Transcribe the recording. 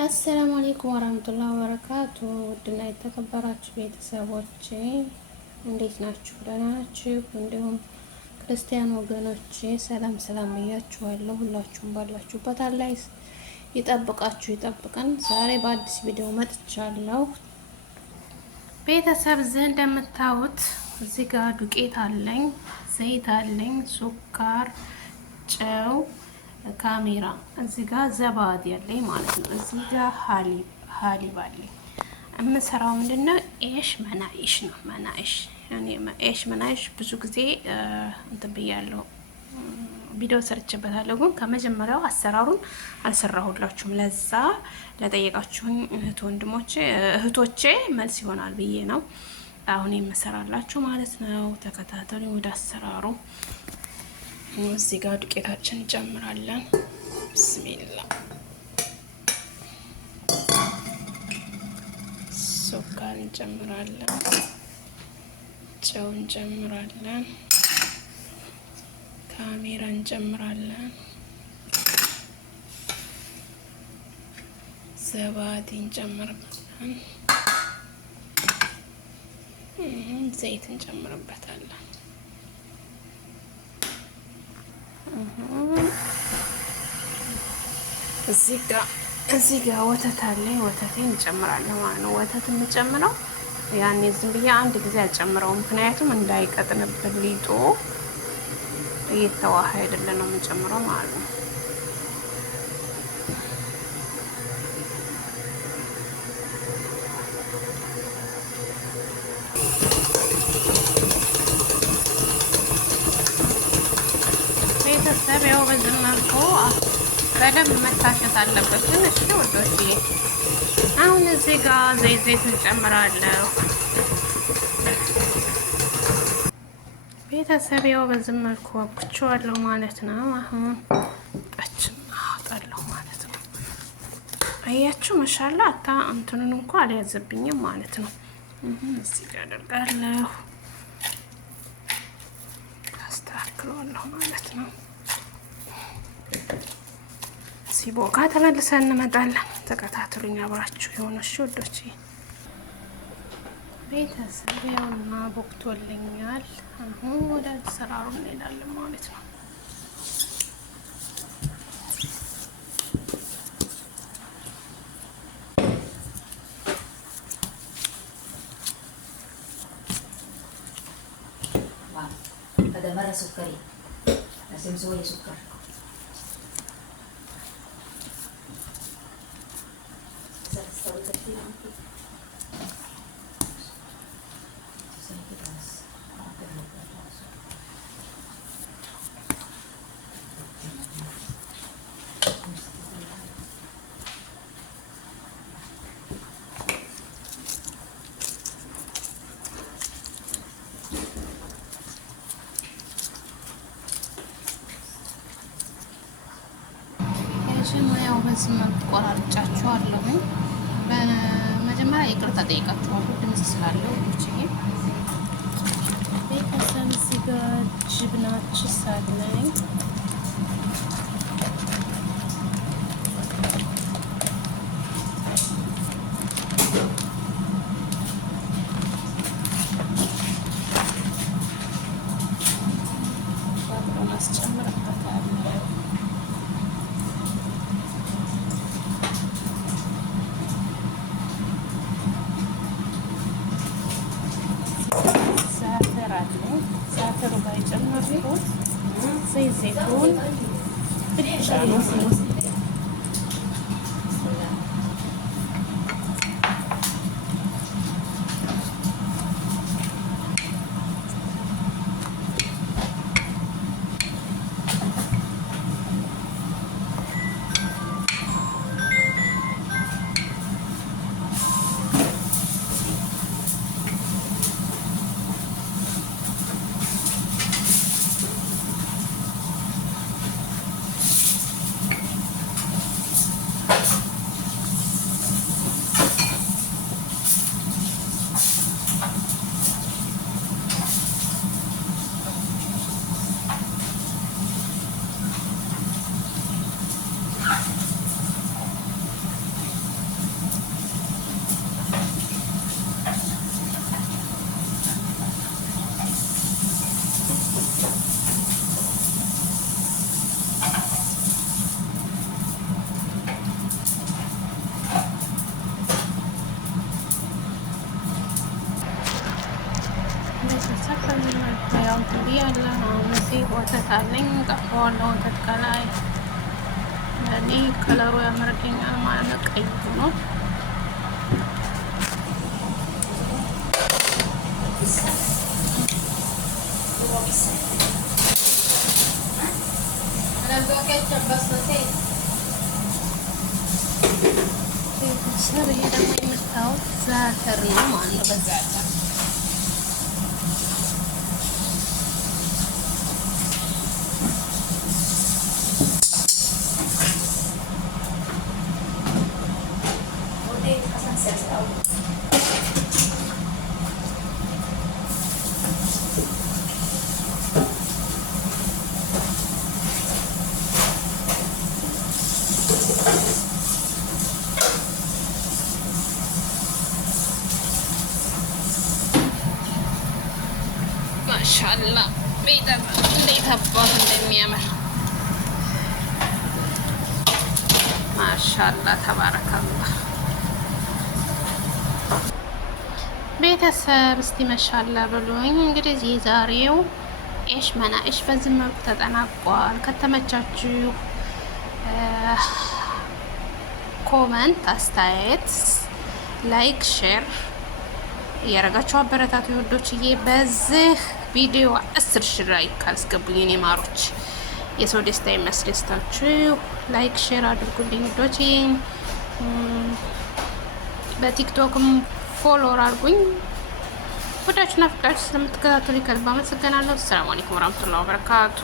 አሰላሙ አለይኩም ወራህመቱላሂ ወበረካቱ። ውድና የተከበራችሁ ቤተሰቦቼ እንዴት ናችሁ? ደህና ናችሁ? እንዲሁም ክርስቲያን ወገኖቼ ሰላም ሰላም ብያችኋለሁ። ሁላችሁም ባላችሁበት አላህ ይጠብቃችሁ ይጠብቀን። ዛሬ በአዲስ ቪዲዮ መጥቻለሁ። ቤተሰብ እንደምታዩት እዚህ ጋር ዱቄት አለኝ፣ ዘይት አለኝ፣ ሱካር፣ ጨው ካሜራ እዚህ ጋር ዘባድ ያለኝ ማለት ነው። እዚህ ጋር ሀሊብ አለኝ። የምሰራው ምንድነው? ኤሽ መናኢሽ ነው። መናኢሽ ያኔ ኤሽ መናኢሽ ብዙ ጊዜ እንትን ብያለሁ፣ ቪዲዮ ሰርችበታለሁ፣ ግን ከመጀመሪያው አሰራሩን አልሰራሁላችሁም። ለዛ ለጠየቃችሁኝ እህቶቼ መልስ ይሆናል ብዬ ነው አሁን የምሰራላችሁ ማለት ነው። ተከታተሉኝ ወደ አሰራሩ። እዚህ ጋር ዱቄታችን እንጨምራለን። ብስሚላ ሱካር እንጨምራለን፣ ጨው እንጨምራለን፣ ካሜራ እንጨምራለን፣ ዘባዲ እንጨምርበታለን፣ ዘይት እንጨምርበታለን። እዚህ ጋር ወተት አለኝ። ወተቴን እንጨምራለሁ ማለት ነው። ወተት የምጨምረው ያኔ ዝም ብዬ አንድ ጊዜ አልጨምረው፣ ምክንያቱም እንዳይቀጥንብን ሊጡ እየተዋሃደልን ነው የምጨምረው ማለት ነው። ቤተሰብ ያው በዚህ መልኩ በደንብ መታሸት አለበት። ግን እሺ ወዶች፣ አሁን እዚህ ጋር ዘይት እንጨምራለሁ። ቤተሰብ ያው በዚህ መልኩ አብኩቼዋለሁ ማለት ነው። አሁን ጣችን አወጣለሁ ማለት ነው። አያችሁ ማሻአላ አታ እንትኑን እንኳን አልያዘብኝም ማለት ነው። እዚህ ጋር አደርጋለሁ፣ አስተካክለዋለሁ ማለት ነው። ሲቦካ ተመልሰን እንመጣለን። ተከታተሉኝ አብራችሁ የሆነ ወዶች። ቤተሰብ ያውና ቦክቶልኛል። አሁን ወደ አሰራሩ እንሄዳለን ማለት ነው። Ada bara sukari. Nasib suai sukar. ሙያው በዚህ መልኩ ቆራርጫችኋለሁ። በመጀመሪያ ይቅርታ ጠይቃችኋለሁ ድምጽ ስላለው ልጅ። ቤተሰብ እዚህ ጋር ጅብና ቺስ አለኝ። ዛተሩ ጋር የጨመርኩት ዘይቱን ትንሽ እንትን ብያለሁ። አሁን እዚህ ወተት አለኝ ቀባዋለሁ። ወተት ከላይ እኔ ከለሩ ያምርልኛል ማለት ነው። ቀይ ሆኖ ስር ይሄ ደግሞ የምታዩት ዛተር ነው ማለት ነው። በዛተር ማሻአላ ቤተሰብ እንዴት አባት እንደሚያምር ማሻአላ ተባረከላህ። ቤተሰብ እስቲ ማሻአላ ብሉኝ። እንግዲህ የዛሬው ኢሽ መናኢሽ በዚህ መልኩ ተጠናቋል። ከተመቻችሁ ኮመንት፣ አስተያየት፣ ላይክ፣ ሼር እያረጋችሁ አበረታቱ ውዶችዬ። በዚህ ቪዲዮ 10,000 ላይክ ካስገቡኝ የኔ ማሮች የሰው ደስታ የሚያስደስታችሁ ላይክ ሼር አድርጉልኝ ውዶችዬ። በቲክቶክም ፎሎወር አድርጉኝ። ወዳችሁና ፍቅራችሁ ስለምትከታተሉ ከልብ አመሰግናለሁ። ሰላም አለይኩም ወራህመቱላሂ ወበረካቱ።